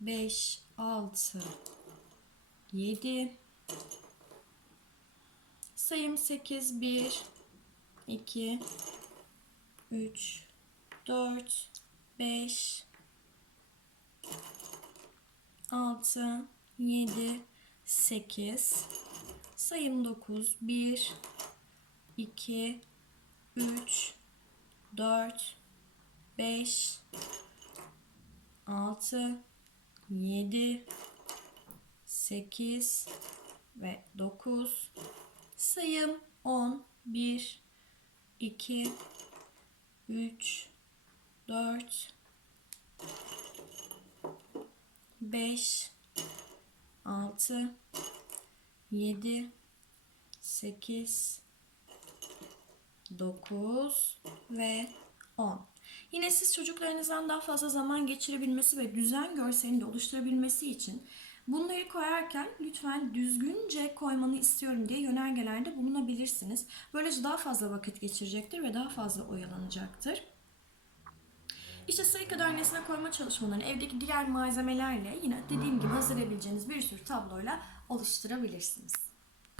5, 6, 7. Sayım 8, 1, 2, 3, 4, 5, 6, 7, 8. Sayım 9, 1, 2, 3, 4, 5, 6, 7, 8 ve 9. Sayım 10, 1, 2, 3, 4, 5, 6, 7, 8, 9 ve 10. Yine siz çocuklarınızdan daha fazla zaman geçirebilmesi ve düzen görselini de oluşturabilmesi için bunları koyarken lütfen düzgünce koymanı istiyorum diye yönergelerde bulunabilirsiniz. Böylece daha fazla vakit geçirecektir ve daha fazla oyalanacaktır. İşte sayı kadar nesne koyma çalışmalarını evdeki diğer malzemelerle yine dediğim gibi hazırlayabileceğiniz bir sürü tabloyla oluşturabilirsiniz.